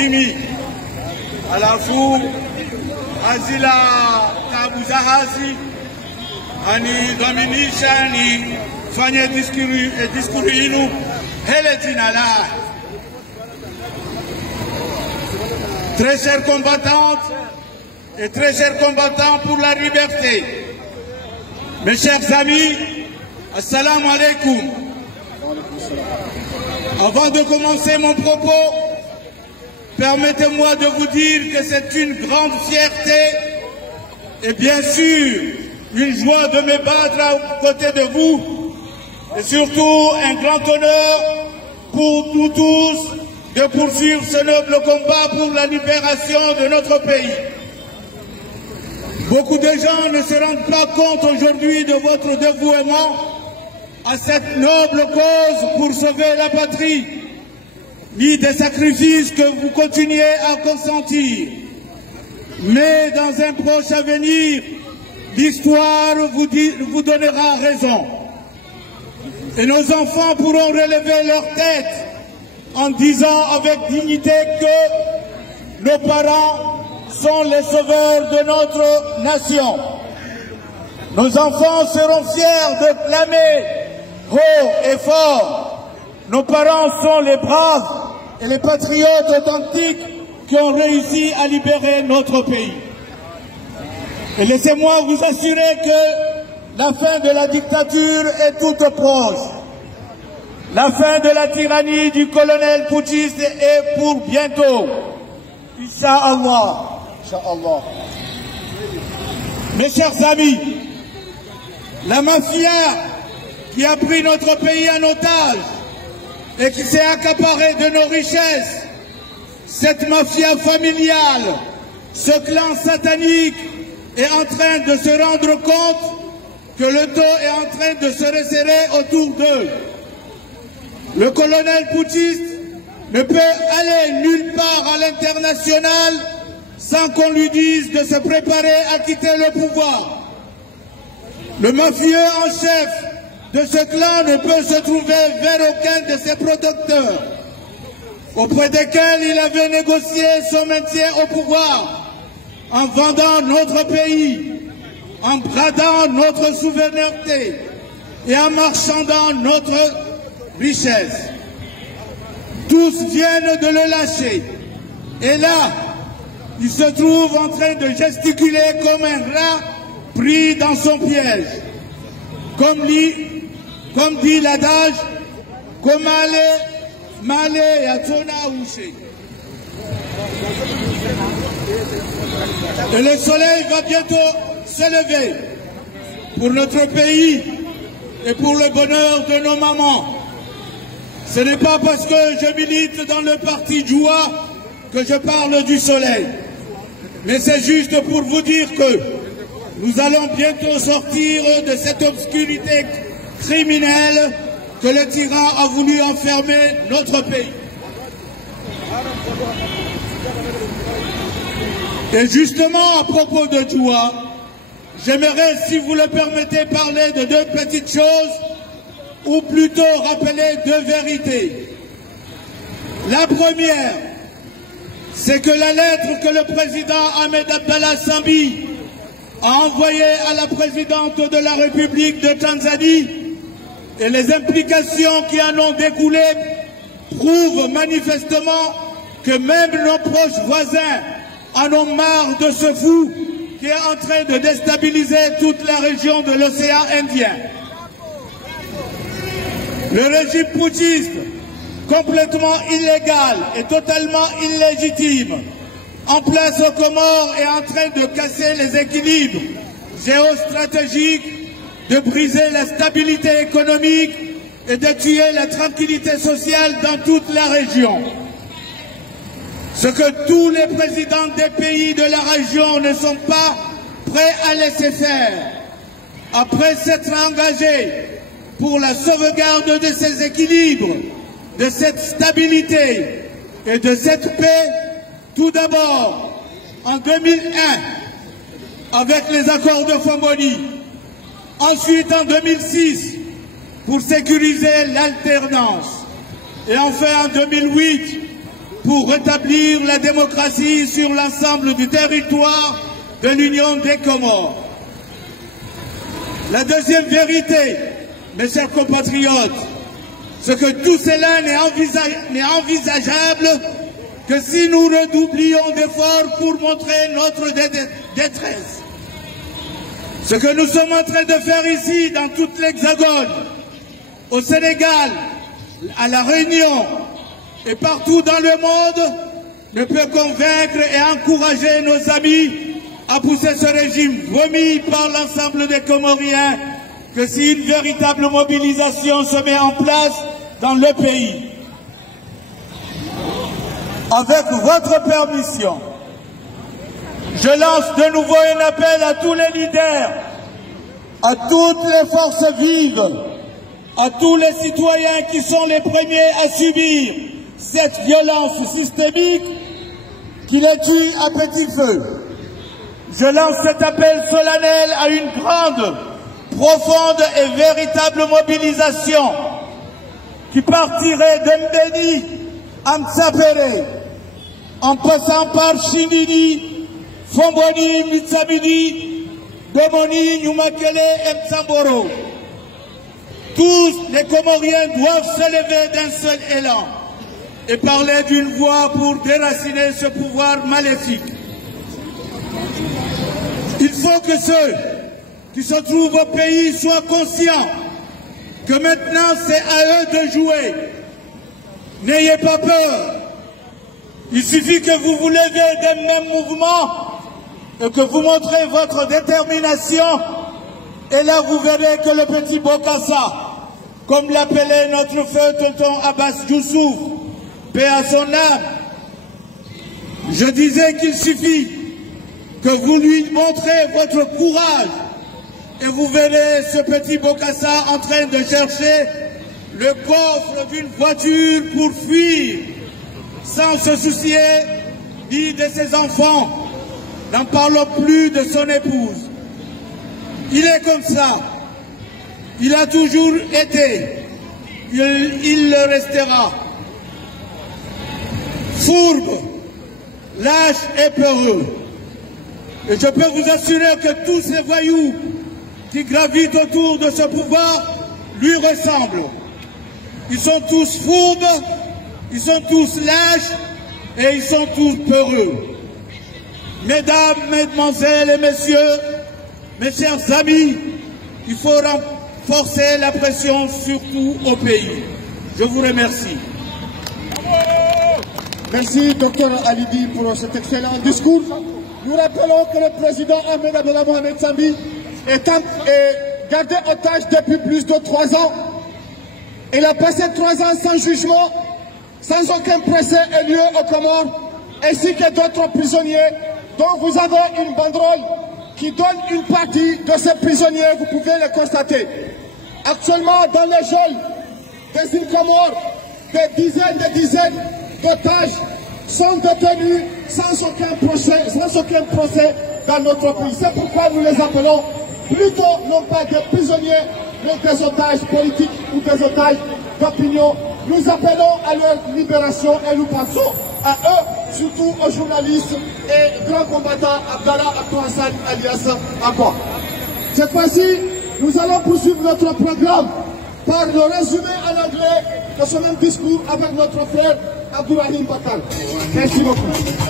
Jimmy, alafu azila tabuzahazi anidhaminisha nifanye diskuri yenu hele jina la. Très chères combattantes et très chers combattants pour la liberté, mes chers amis, assalamu alaikum. Avant de commencer mon propos, permettez-moi de vous dire que c'est une grande fierté et bien sûr une joie de me battre à côté de vous et surtout un grand honneur pour nous tous de poursuivre ce noble combat pour la libération de notre pays. Beaucoup de gens ne se rendent pas compte aujourd'hui de votre dévouement à cette noble cause pour sauver la patrie, ni des sacrifices que vous continuez à consentir. Mais dans un proche avenir, l'histoire vous donnera raison. Et nos enfants pourront relever leur tête en disant avec dignité que nos parents sont les sauveurs de notre nation. Nos enfants seront fiers de clamer haut et fort. Nos parents sont les braves et les patriotes authentiques qui ont réussi à libérer notre pays. Et laissez-moi vous assurer que la fin de la dictature est toute proche. La fin de la tyrannie du colonel putschiste est pour bientôt. Inch'Allah. Inch'Allah. Mes chers amis, la mafia qui a pris notre pays en otage et qui s'est accaparée de nos richesses, cette mafia familiale, ce clan satanique est en train de se rendre compte que le dos est en train de se resserrer autour d'eux. Le colonel putschiste ne peut aller nulle part à l'international sans qu'on lui dise de se préparer à quitter le pouvoir. Le mafieux en chef de ce clan ne peut se trouver vers aucun de ses producteurs, auprès desquels il avait négocié son maintien au pouvoir, en vendant notre pays, en bradant notre souveraineté et en marchandant notre richesse. Tous viennent de le lâcher. Et là, il se trouve en train de gesticuler comme un rat pris dans son piège. Comme dit l'adage, Komale, Male, Yatona, Ouché. Et le soleil va bientôt s'élever pour notre pays et pour le bonheur de nos mamans. Ce n'est pas parce que je milite dans le parti Djoua que je parle du soleil. Mais c'est juste pour vous dire que nous allons bientôt sortir de cette obscurité criminelle que le tyran a voulu enfermer notre pays. Et justement, à propos de Djoua, j'aimerais, si vous le permettez, parler de deux petites choses, ou plutôt rappeler deux vérités. La première, c'est que la lettre que le président Ahmed Abdallah Sambi a envoyée à la présidente de la République de Tanzanie et les implications qui en ont découlé prouvent manifestement que même nos proches voisins en ont marre de ce fou qui est en train de déstabiliser toute la région de l'océan Indien. Le régime putschiste, complètement illégal et totalement illégitime, en place aux Comores, est en train de casser les équilibres géostratégiques, de briser la stabilité économique et de tuer la tranquillité sociale dans toute la région. Ce que tous les présidents des pays de la région ne sont pas prêts à laisser faire, après s'être engagés pour la sauvegarde de ces équilibres, de cette stabilité et de cette paix, tout d'abord en 2001 avec les accords de Famboni, ensuite en 2006 pour sécuriser l'alternance et enfin en 2008 pour rétablir la démocratie sur l'ensemble du territoire de l'Union des Comores. La deuxième vérité, mes chers compatriotes, c'est que tout cela n'est envisageable que si nous redoublions d'efforts pour montrer notre détresse. Ce que nous sommes en train de faire ici, dans toute l'Hexagone, au Sénégal, à La Réunion et partout dans le monde, ne peut convaincre et encourager nos amis à pousser ce régime vomi par l'ensemble des Comoriens que si une véritable mobilisation se met en place dans le pays. Avec votre permission, je lance de nouveau un appel à tous les leaders, à toutes les forces vives, à tous les citoyens qui sont les premiers à subir cette violence systémique qui les tue à petit feu. Je lance cet appel solennel à une grande, profonde et véritable mobilisation qui partirait d'Mbeni à Mtsapere, en passant par Chindini, Fomboni, Mitsamini, Domoni, Nyumakele et Mtsamboro. Tous les Comoriens doivent se lever d'un seul élan et parler d'une voix pour déraciner ce pouvoir maléfique. Il faut que ceux qui se trouvent au pays soient conscients que maintenant c'est à eux de jouer. N'ayez pas peur. Il suffit que vous vous levez d'un même mouvement et que vous montrez votre détermination. Et là, vous verrez que le petit Bokassa, comme l'appelait notre feu tonton Abbas Youssouf, paix à son âme, je disais qu'il suffit que vous lui montrez votre courage et vous verrez ce petit Bokassa en train de chercher le coffre d'une voiture pour fuir, sans se soucier ni de ses enfants, n'en parlons plus de son épouse. Il est comme ça, il a toujours été, il le restera. Fourbe, lâche et peureux. Et je peux vous assurer que tous ces voyous qui gravitent autour de ce pouvoir lui ressemblent. Ils sont tous fourbes, ils sont tous lâches et ils sont tous peureux. Mesdames, mesdemoiselles et messieurs, mes chers amis, il faut renforcer la pression surtout au pays. Je vous remercie. Merci, Dr Alibi, pour cet excellent discours. Nous rappelons que le président Ahmed Abdallah Mohamed Sambi est gardé otage depuis plus de 3 ans. Il a passé 3 ans sans jugement, sans aucun procès et lieu aux Comores, ainsi que d'autres prisonniers dont vous avez une banderole qui donne une partie de ces prisonniers, vous pouvez le constater. Actuellement, dans les geôles des îles Comores, des dizaines d'otages sont détenus sans aucun procès dans notre pays. C'est pourquoi nous les appelons plutôt non pas des prisonniers, mais des otages politiques ou des otages d'opinion. Nous appelons à leur libération et nous pensons à eux, surtout aux journalistes et grands combattants Abdallah Abdou Hassan alias Abba. Cette fois-ci, nous allons poursuivre notre programme par le résumé en anglais de ce même discours avec notre frère Abdourahim Bakar. Merci beaucoup.